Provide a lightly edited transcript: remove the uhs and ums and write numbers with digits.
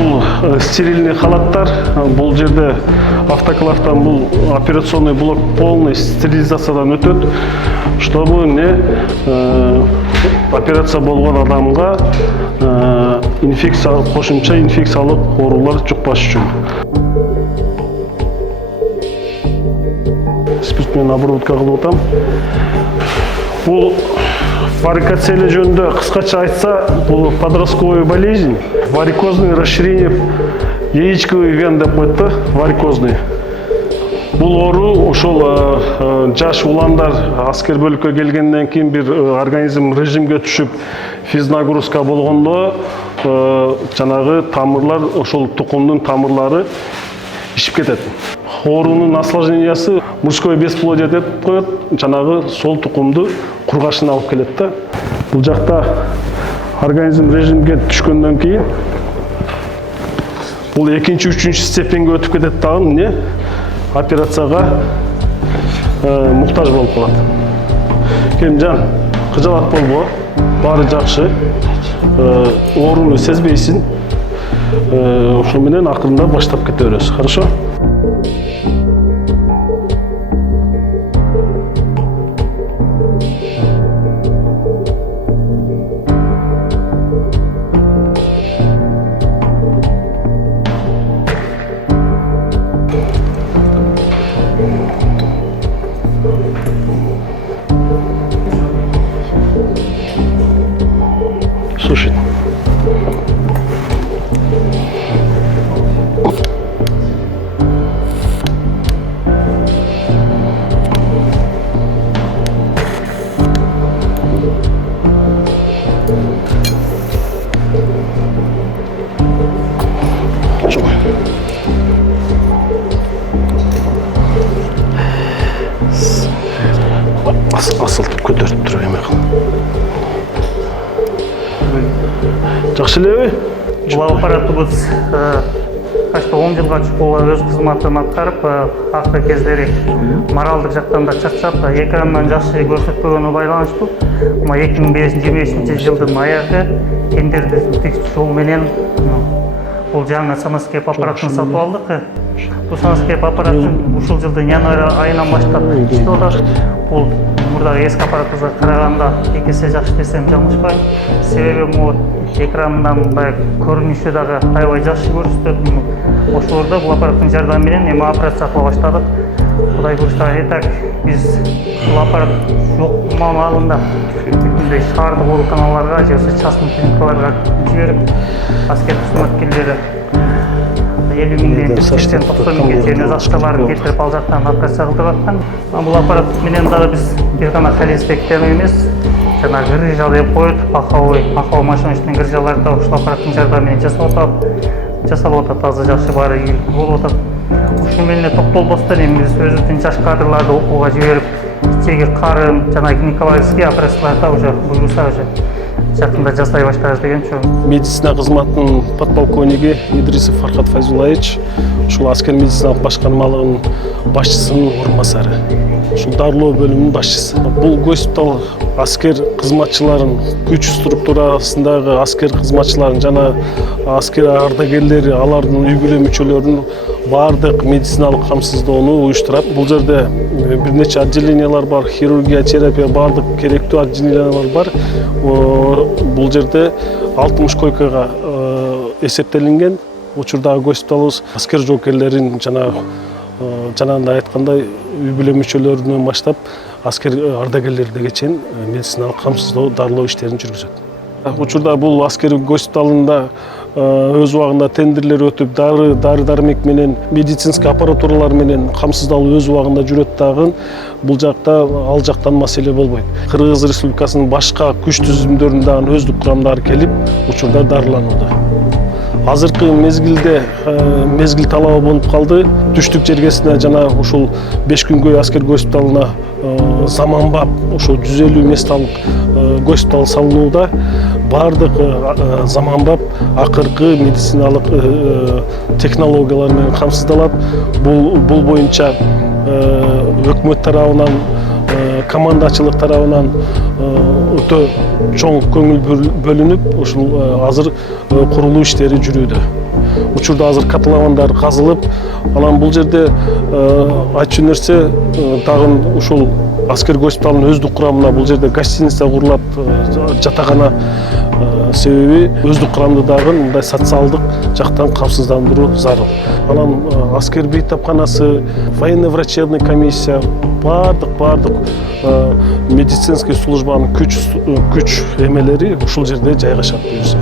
бул стерильный халаттар. Бул жерде автоклавтан бул операционный блок полный стерилизациядан өтөт, чтобы операция болгон адамга кошумча инфекциялык оорулар жукпаш үчүн. Спирт менен обработка кылып атам. Бул варикоцелия жөнүндө кыскача айтса, бул подростковая болезнь, варикозное расширение яичковой вен деп коет да, варикозный. Бул оору ошол жаш уландар аскер бөлүккө келгенден кийин бир организм режимге түшүп физнагрузка болгондо жанагы тамырлар, ошол тукумдун тамырлары ишип кетет. Оорунун осложнениясы мужское бесплодие деп коет, жанагы сол тукумду кургашына алып келет да. Бул жакта организм режимге түшкөндөн кийин бул экинчи, үчүнчү степенге өтүп кетет дагы, операцияга муктаж болуп калат. Кемжан, кыжалат болбо, баары жакшы, ооруну сезбейсиң. Ошол менен акырында баштап кете беребиз, хорошо? Слушай. Асылтып көтөрүп туруп эме кыл. Жакшы элеби? Бул аппаратыбыз качта 10 жылга чукул өз кызматын аткарып, акыркы кездери моралдык жактан да чарчап, экрандан жакшы көрсөтпөгөнү байланыштуу. 2025 жылдын аягы тендердик жол менен бул жаңы Самоскеп аппаратын сатып алдык. Бул Самоскеп аппаратын ушул жылдын январь айынан баштап иштеп атат. Бул мурдагы эски аппаратыбызга караганда 2 эсе жакшы десем жаңылышпайм. Себеби могу экрандан көрүнүшү дагы аябай жакшы көрсөтөт. Ошолордо бул аппараттын жардамы менен эми операция кыла баштадык. Кудай буюрса, так биз бул аппарат жок маалында бүтүндөй шаардык ооруканаларга же болбосо частный клиникаларга жиберип, аскер кызматкерлери 50 миңден 90 миңге чейин өз актыларын келтирип ал жактан операция кылдырып аткан. Бул аппарат менен дагы биз бир гана холестектен эмес, жана грыжа деп коет, паховой машиночный грыжаларды да ушул аппараттын жардамы менен жасалып атат, азыр жакшы баары ийгиликтүү болуп атат. Ушул менен токтолбостон эми биз өзүбүздүн жаш кадрларды окууга жиберип, ичеги карын жана гинекологический операцияларды уже буюрса уже жакында жасай баштайбыз дегенчи. Медицина кызматынын подполковниги Идрисов Фархат Файзуллаевич, ушул аскер медициналык башкармалыгынын башчысынын орун басары, ушул дарылоо бөлүмүнүн башчысы. Бул госпиталь аскер кызматчыларын, күч структурасындагы аскер кызматчыларын жана аскер ардагерлери, алардын үй бүлө мүчөлөрүнүн баардык медициналык камсыздоону уюштурат. Бул жерде бир нече отделениялар бар, хирургия, терапия, баардык керектүү отделениялар бар. Бул жерде 60 койкага эсептелинген. Учурдагы госпиталыбыз аскер жоокерлерин жанагындай айткандай үй бүлө мүчөлөрүнөн баштап аскер ардагерлерге чейин медициналык камсыздоо, дарылоо иштерин жүргүзөт. Учурда бул аскер госпиталында өз убагында тендерлер өтүп, дары-дармек менен, медицинский аппаратуралар менен камсыздалуу өз убагында жүрөт дагы. Бул жакта ал жактан маселе болбойт. Кыргыз Республикасынын башка күч түзүмдөрүнүн дагы өздүк курамдары келип, учурда дарыланууда. Азыркы мезгилде мезгил талабы болуп калды. Түштүк жергесине жана ушул 5 күнгөй аскер госпиталына заманбап ошо 150 месталык госпиталь салынууда. Бардык заманбап акыркы медициналык технологиялар менен камсыздалат. Бул боюнча өкмөт тарабынан, командачылык тарабынан өтө чоң көңүл бөлүнүп, ушул азыр курулуу иштери жүрүүдө. учурда азыр каталагандар казылып, анан бул жерде айтчу нерсе дагы ушул аскер госпиталынын өздүк курамына бул жерде гостиница курулат, жатакана себеби өздүк курамды дагы мындай социалдык жактан камсыздандыруу зарыл. Анан аскер бейтапканасы, военно врачебный комиссия, бардык медицинский службанын күч эмелери ушул жерде жайгашат буюрса.